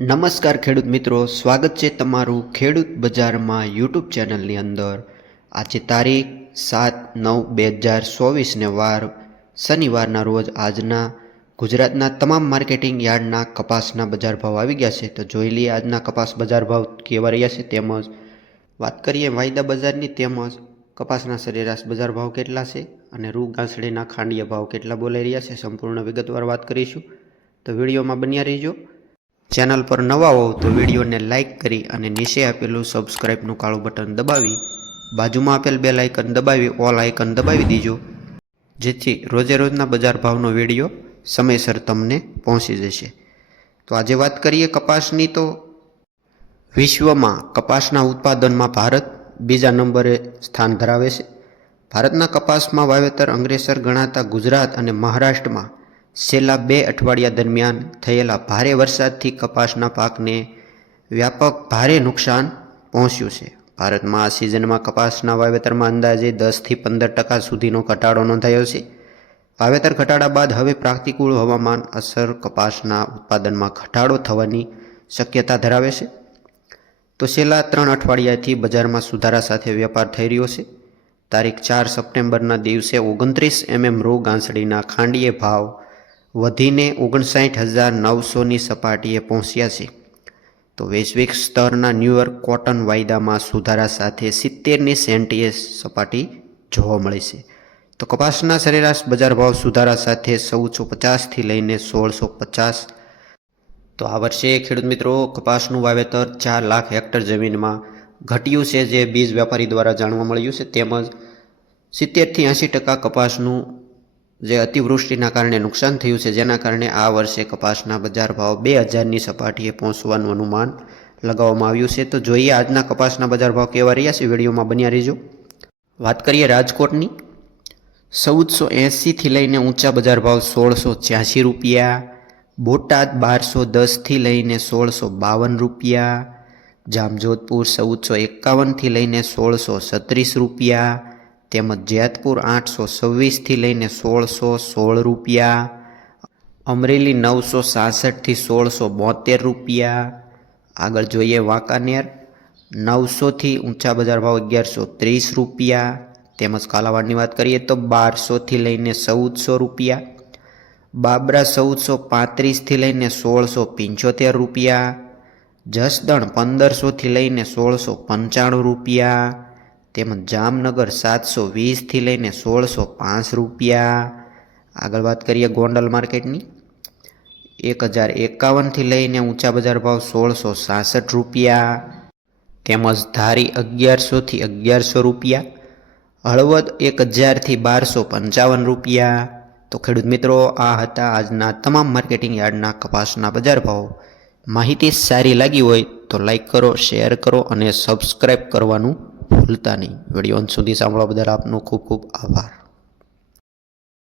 નમસ્કાર ખેડૂત મિત્રો, સ્વાગત છે તમારું ખેડૂત બજારમાં યુટ્યુબ ચેનલની અંદર। આજે તારીખ 7/9/2024 ને વાર શનિવારના રોજ આજના ગુજરાતના તમામ માર્કેટિંગ યાર્ડના કપાસના બજાર ભાવ આવી ગયા છે। તો જોઈ લઈએ આજના કપાસ બજાર ભાવ કેવા રહ્યા છે, તેમજ વાત કરીએ વાયદા બજારની, તેમજ કપાસના સરેરાશ બજાર ભાવ કેટલા છે અને રૂ ગાંસડીના ખાંડિયા ભાવ કેટલા બોલાઈ રહ્યા છે, સંપૂર્ણ વિગતવાર વાત કરીશું। તો વિડીયોમાં બન્યા રહેજો। ચેનલ પર નવા હો તો વિડીયોને લાઇક કરી અને નીચે આપેલું સબસ્ક્રાઇબનું કાળું બટન દબાવી બાજુમાં આપેલ બેલ આઇકન દબાવી ઓલ આઇકન દબાવી દીજો, જેથી રોજે રોજના બજાર ભાવનો વિડીયો સમયસર તમને પહોંચી જશે। તો આજે વાત કરીએ કપાસની, તો વિશ્વમાં કપાસના ઉત્પાદનમાં ભારત બીજા નંબરે સ્થાન ધરાવે છે। ભારતના કપાસમાં વાવેતર અગ્રેસર ગણાતા ગુજરાત અને મહારાષ્ટ્રમાં છેલ્લા 2 અઠવાડિયા દરમિયાન થયેલા ભારે વરસાદથી કપાસના પાકને વ્યાપક ભારે નુકસાન પહોંચ્યું છે। ભારતમાં આ સિઝનમાં કપાસના વાવેતરમાં અંદાજે 10થી 15% સુધીનો ઘટાડો નોંધાયો છે। વાવેતર ઘટાડા બાદ હવે પ્રતિકૂળ હવામાન અસર કપાસના ઉત્પાદનમાં ઘટાડો થવાની શક્યતા ધરાવે છે। તો છેલ્લા 3 અઠવાડિયાથી બજારમાં સુધારા સાથે વેપાર થઈ રહ્યો છે। તારીખ 4 સપ્ટેમ્બરના દિવસે 29 રૂ ગાંસડીના ખાંડીએ ભાવ વધીને 59,900ની સપાટીએ પહોંચ્યા છે। તો વૈશ્વિક સ્તરના ન્યૂયોર્ક કોટન વાયદામાં સુધારા સાથે 70ની સેન્ટીએ સપાટી જોવા મળી છે। તો કપાસના સરેરાશ બજાર ભાવ સુધારા સાથે 1450થી લઈને 1650। તો આ વર્ષે ખેડૂત મિત્રો કપાસનું વાવેતર 4 લાખ હેક્ટર જમીનમાં ઘટ્યું છે, જે બીજ વેપારી દ્વારા જાણવા મળ્યું છે। તેમજ 70થી 80% કપાસનું જે અતિવૃષ્ટિના કારણે નુકસાન થયું છે, જેના કારણે આ વર્ષે કપાસના બજાર ભાવ 2000ની સપાટીએ પહોંચવાનું અનુમાન લગાવવામાં આવ્યું છે। તો જોઈએ આજના કપાસના બજાર ભાવ કેવા રહ્યા છે, વિડીયોમાં બન્યા રહેજો। વાત કરીએ રાજકોટની, 1480થી લઈને ઊંચા બજાર ભાવ 1686 રૂપિયા, બોટાદ 1210થી લઈને 1652 રૂપિયા, જામજોધપુર 1451થી લઈને 1636 રૂપિયા, તેમજ જેતપુર 826થી લઈને 1616 રૂપિયા, અમરેલી 966થી 1672 રૂપિયા। આગળ જોઈએ વાંકાનેર 900થી ઊંચા બજાર ભાવ 1130 રૂપિયા, તેમજ કાલાવાડની વાત કરીએ તો 1200થી લઈને 1400 રૂપિયા, બાબરા 1435થી લઈને 1675 રૂપિયા, જસદણ 1500થી લઈને 1695 રૂપિયા, તેમજ જામનગર 720થી લઈને 1605 રૂપિયા। આગળ વાત કરીએ ગોંડલ માર્કેટની, 1051થી લઈને ઊંચા બજાર ભાવ 1666 રૂપિયા, તેમજ ધારી 1100થી 1100 રૂપિયા, હળવદ 1000થી 1255 રૂપિયા। તો ખેડૂત મિત્રો, આ હતા આજના તમામ માર્કેટિંગ યાર્ડના કપાસના બજાર ભાવ। માહિતી સારી લાગી હોય તો લાઈક કરો, શેર કરો અને સબસ્ક્રાઈબ કરવાનું ભૂલતા નહીં। વિડીયો અંત સુધી સાંભળવા બદલ આપનો ખૂબ ખૂબ આભાર।